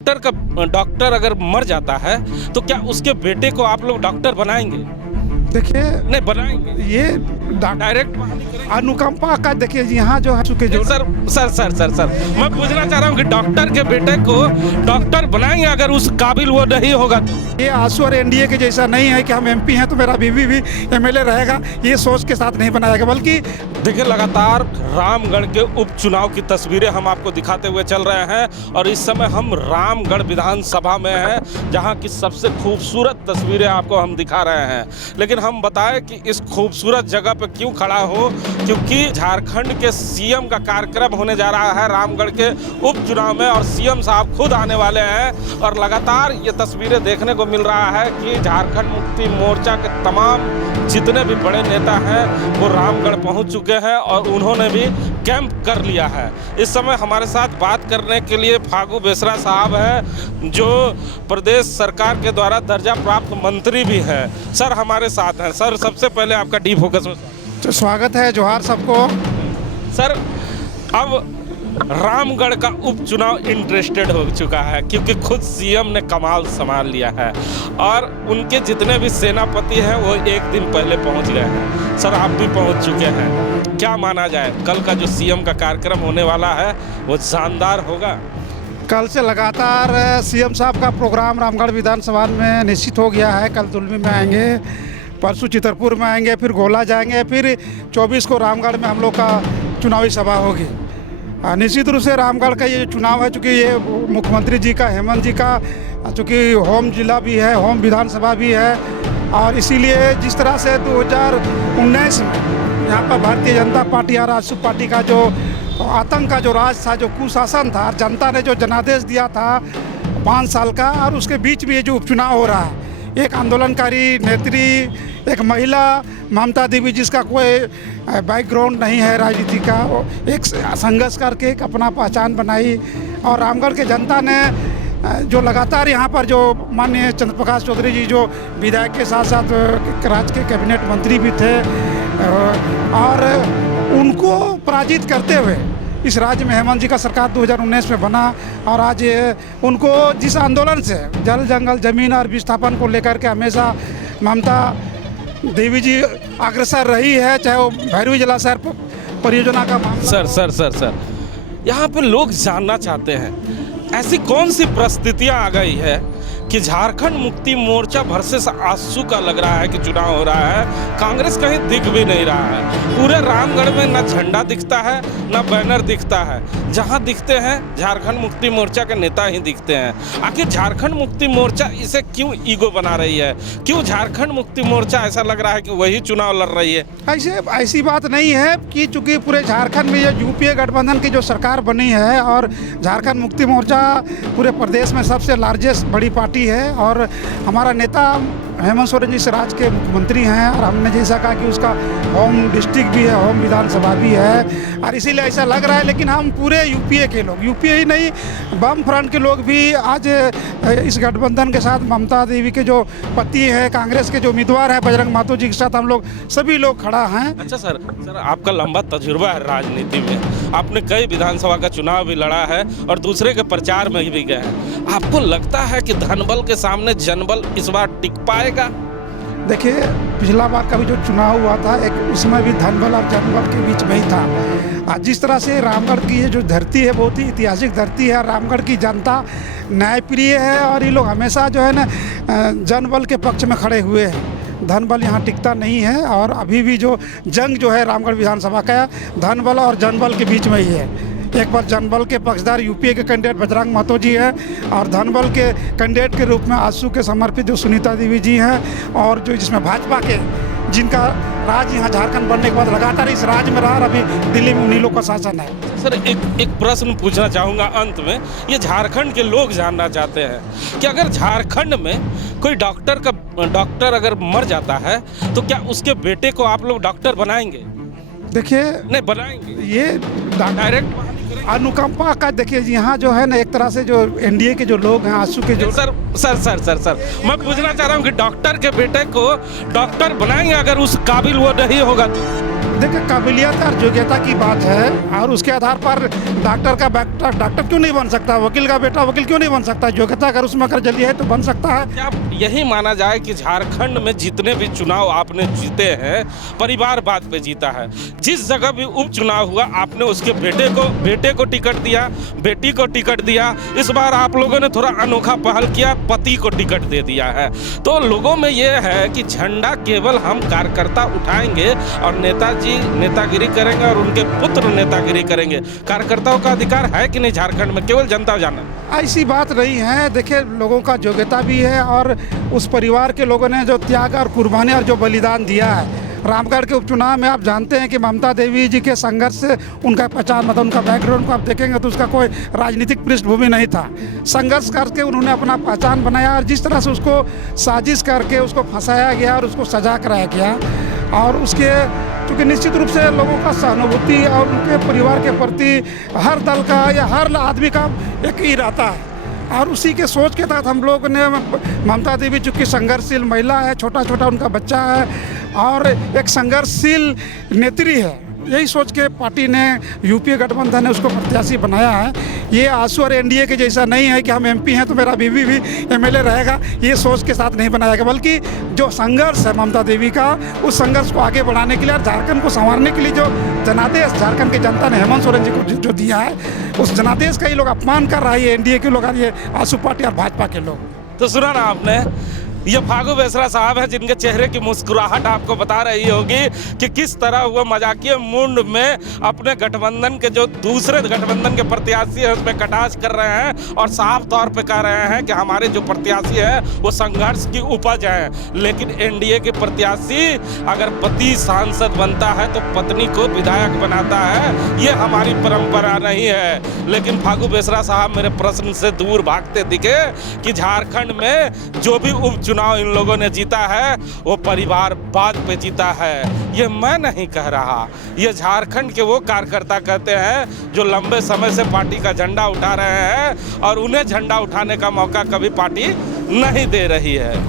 Doctor अगर मर जाता है तो क्या उसके बेटे को आप लोग डॉक्टर बनाएंगे? देखिए नहीं बनाएंगे, ये डायरेक्ट अनुकंपा का देखिए यहाँ जो है चूंकि जो सर मैं पूछना चाह रहा हूँ कि डॉक्टर के बेटे को डॉक्टर बनाएंगे अगर उस काबिल वो नहीं होगा तो? ये आंसू और एनडीए के जैसा नहीं है कि हम एमपी हैं तो मेरा बीवी भी एमएलए रहेगा, ये सोच के साथ नहीं बनाया गया। बल्कि देखिए लगातार रामगढ़ के उपचुनाव की तस्वीरें हम आपको दिखाते हुए चल रहे हैं और इस समय हम रामगढ़ विधानसभा में हैं जहां की सबसे खूबसूरत तस्वीरें आपको हम दिखा रहे हैं। लेकिन हम बताएं कि इस खूबसूरत जगह पर क्यों खड़ा हूं, क्योंकि झारखंड के सीएम का कार्यक्रम होने जा रहा है रामगढ़ के उपचुनाव में और सीएम साहब खुद आने वाले हैं और लगातार ये तस्वीरें देखने को मिल रहा है कि झारखंड मुक्ति मोर्चा के तमाम जितने भी बड़े नेता हैं वो रामगढ़ पहुंच चुके हैं और उन्होंने भी कैंप कर लिया है। इस समय हमारे साथ बात करने के लिए फागू बेसरा साहब हैं जो प्रदेश सरकार के द्वारा दर्जा प्राप्त मंत्री भी हैं। सर हमारे साथ हैं। सर सबसे पहले आपका डी फोकस में तो स्वागत है, जोहार सबको। सर अब रामगढ़ का उपचुनाव इंटरेस्टेड हो चुका है क्योंकि खुद सीएम ने कमाल संभाल लिया है और उनके जितने भी सेनापति हैं वो एक दिन पहले पहुंच गए हैं। सर आप भी पहुंच चुके हैं, क्या माना जाए कल का जो सीएम का कार्यक्रम होने वाला है वो शानदार होगा? कल से लगातार सीएम साहब का प्रोग्राम रामगढ़ विधानसभा में निश्चित हो गया है। कल दुलमी में आएंगे, परसों चितरपुर में आएंगे, फिर गोला जाएंगे, फिर 24 को रामगढ़ में हम लोग का चुनावी सभा होगी। निश्चित रूप से रामगढ़ का ये चुनाव है चूँकि ये मुख्यमंत्री जी का, हेमंत जी का, चूँकि होम जिला भी है, होम विधानसभा भी है और इसीलिए जिस तरह से 2019 में यहाँ पर भारतीय जनता पार्टी और राजसू पार्टी का जो आतंक का जो राज था, जो कुशासन था, जनता ने जो जनादेश दिया था 5 साल का, और उसके बीच में ये जो उपचुनाव हो रहा है, एक आंदोलनकारी नेत्री, एक महिला ममता देवी जिसका कोई बैकग्राउंड नहीं है राजनीति का, एक संघर्ष करके एक अपना पहचान बनाई और रामगढ़ के जनता ने जो लगातार यहाँ पर जो माननीय चंद्र प्रकाश चौधरी जी जो विधायक के साथ साथ राज्य के कैबिनेट मंत्री भी थे और उनको पराजित करते हुए इस राज्य में हेमंत जी का सरकार 2019 में बना और आज उनको जिस आंदोलन से जल जंगल जमीन और विस्थापन को लेकर के हमेशा ममता देवी जी अग्रसर रही है, चाहे वो भैरवी जलाशय परियोजना का मामला। सर यहाँ पे लोग जानना चाहते हैं ऐसी कौन सी परिस्थितियाँ आ गई है कि झारखंड मुक्ति मोर्चा वर्सेस आजसू का लग रहा है कि चुनाव हो रहा है, कांग्रेस कहीं दिख भी नहीं रहा है। पूरे रामगढ़ में ना झंडा दिखता है ना बैनर दिखता है, जहां दिखते हैं झारखंड मुक्ति मोर्चा के नेता ही दिखते हैं। आखिर झारखंड मुक्ति मोर्चा इसे क्यों ईगो बना रही है? क्यों झारखंड मुक्ति मोर्चा ऐसा लग रहा है कि वही चुनाव लड़ रही है? ऐसी बात नहीं है कि चूंकि पूरे झारखंड में ये यूपीए गठबंधन की जो सरकार बनी है और झारखंड मुक्ति मोर्चा पूरे प्रदेश में सबसे लार्जेस्ट बड़ी पार्टी है और हमारा नेता हेमंत सोरेन जी इस राज्य के मुख्यमंत्री हैं और हमने जैसा कहा कि उसका होम डिस्ट्रिक्ट भी है, होम विधानसभा भी है और इसीलिए ऐसा लग रहा है। लेकिन हम पूरे यूपीए के लोग, यूपीए ही नहीं वाम फ्रंट के लोग भी आज इस गठबंधन के साथ ममता देवी के जो पति हैं, कांग्रेस के जो उम्मीदवार हैं बजरंग महतो जी के साथ हम लोग सभी लोग खड़ा हैं। अच्छा सर आपका लंबा तजुर्बा है राजनीति में, आपने कई विधानसभा का चुनाव भी लड़ा है और दूसरे के प्रचार में भी गए हैं। आपको लगता है कि धनबल के सामने जनबल इस बार टिक पाएगा? देखिए पिछला बार का भी जो चुनाव हुआ था एक उसमें भी धनबल और जनबल के बीच में ही था। आज जिस तरह से रामगढ़ की ये जो धरती है बहुत ही ऐतिहासिक धरती है, रामगढ़ की जनता न्यायप्रिय है और ये लोग हमेशा जो है ना जनबल के पक्ष में खड़े हुए हैं। धनबल यहाँ टिकता नहीं है और अभी भी जो जंग जो है रामगढ़ विधानसभा का धनबल और जनबल के बीच में ही है। एक बार जनबल के पक्षधार यूपीए के कैंडिडेट बजरंग महतो जी हैं और धनबल के कैंडिडेट के रूप में आजसू के समर्पित जो सुनीता देवी जी हैं और जो जिसमें भाजपा के जिनका राज यहाँ झारखंड बनने के बाद लगातार इस राज्य में रहा और अभी दिल्ली में उन्हीं लोग का शासन है। सर एक प्रश्न पूछना चाहूँगा अंत में, ये झारखंड के लोग जानना चाहते हैं कि अगर झारखंड में कोई डॉक्टर अगर मर जाता है तो क्या उसके बेटे को आप लोग डॉक्टर बनाएंगे? देखिए नहीं बनाएंगे, ये डायरेक्ट अनुकंपा का देखिए यहाँ जो है ना एक तरह से जो एनडीए के जो लोग हैं आजसू के जो सर मैं पूछना चाह रहा हूँ कि डॉक्टर के बेटे को डॉक्टर बनाएंगे अगर उस काबिल वो नहीं होगा तो? देखिए, काबिलियत और योग्यता की बात है, और उसके आधार पर डॉक्टर का बेटा डॉक्टर क्यों नहीं बन सकता, वकील का बेटा वकील क्यों नहीं बन सकता। योग्यता अगर उसमें अगर जल्दी है तो बन सकता है। क्या यही माना जाए कि झारखंड में जितने भी चुनाव आपने जीते हैं परिवारवाद पे जीता है? जिस जगह भी उपचुनाव हुआ आपने उसके बेटे को टिकट दिया, बेटी को टिकट दिया। इस बार आप लोगों ने थोड़ा अनोखा पहल किया, पति को टिकट दे दिया है। तो लोगों में ये है कि झंडा केवल हम कार्यकर्ता उठाएंगे और नेताजी नेतागिरी करेंगे और उनके पुत्र नेतागिरी करेंगे। कार्यकर्ताओं का अधिकार है कि नहीं झारखंड में, केवल जनता जाने? ऐसी बात नहीं है। देखिए, लोगों का योग्यता भी है, और उस परिवार के लोगों ने जो त्याग और कुर्बानी और जो बलिदान दिया है। रामगढ़ के उपचुनाव में आप जानते हैं कि ममता देवी जी के संघर्ष से उनका पहचान, मतलब उनका बैकग्राउंड को आप देखेंगे तो उसका कोई राजनीतिक पृष्ठभूमि नहीं था। संघर्ष करके उन्होंने अपना पहचान बनाया, और जिस तरह से उसको साजिश करके उसको फंसाया गया और उसको सजा कराया गया, और उसके क्योंकि निश्चित रूप से लोगों का सहानुभूति और उनके परिवार के प्रति हर दल का या हर आदमी का एक ही रहता है। और उसी के सोच के तहत हम लोग ने, ममता देवी चूँकि संघर्षशील महिला है, छोटा छोटा उनका बच्चा है और एक संघर्षशील नेत्री है, यही सोच के पार्टी ने, यूपीए गठबंधन ने उसको प्रत्याशी बनाया है। ये आंसू और एनडीए के जैसा नहीं है कि हम एमपी हैं तो मेरा बीवी भी एमएलए रहेगा, ये सोच के साथ नहीं बनाया गया। बल्कि जो संघर्ष है ममता देवी का, उस संघर्ष को आगे बढ़ाने के लिए और झारखंड को संवारने के लिए जो जनादेश झारखंड की जनता ने हेमंत सोरेन जी को जो दिया है, उस जनादेश का ये लोग अपमान कर रहा है, ये एनडीए के लोग और ये आंसू पार्टी और भाजपा के लोग। तो सुना ना आपने, ये फागू बेसरा साहब हैं जिनके चेहरे की मुस्कुराहट आपको बता रही होगी कि किस तरह वो मजाकिया मूड में अपने गठबंधन के जो दूसरे गठबंधन के प्रत्याशी हैं उसमें कटाक्ष कर रहे हैं और साफ तौर पे कह रहे हैं कि हमारे जो प्रत्याशी हैं वो संघर्ष की उपज हैं। लेकिन एनडीए के प्रत्याशी अगर पति सांसद बनता है तो पत्नी को विधायक बनाता है, ये हमारी परंपरा नहीं है। लेकिन फागू बेसरा साहब मेरे प्रश्न से दूर भागते दिखे कि झारखंड में जो भी उपचुनाव इन लोगों ने जीता है वो परिवारवाद पे जीता है। ये मैं नहीं कह रहा, ये झारखंड के वो कार्यकर्ता कहते हैं जो लंबे समय से पार्टी का झंडा उठा रहे हैं और उन्हें झंडा उठाने का मौका कभी पार्टी नहीं दे रही है।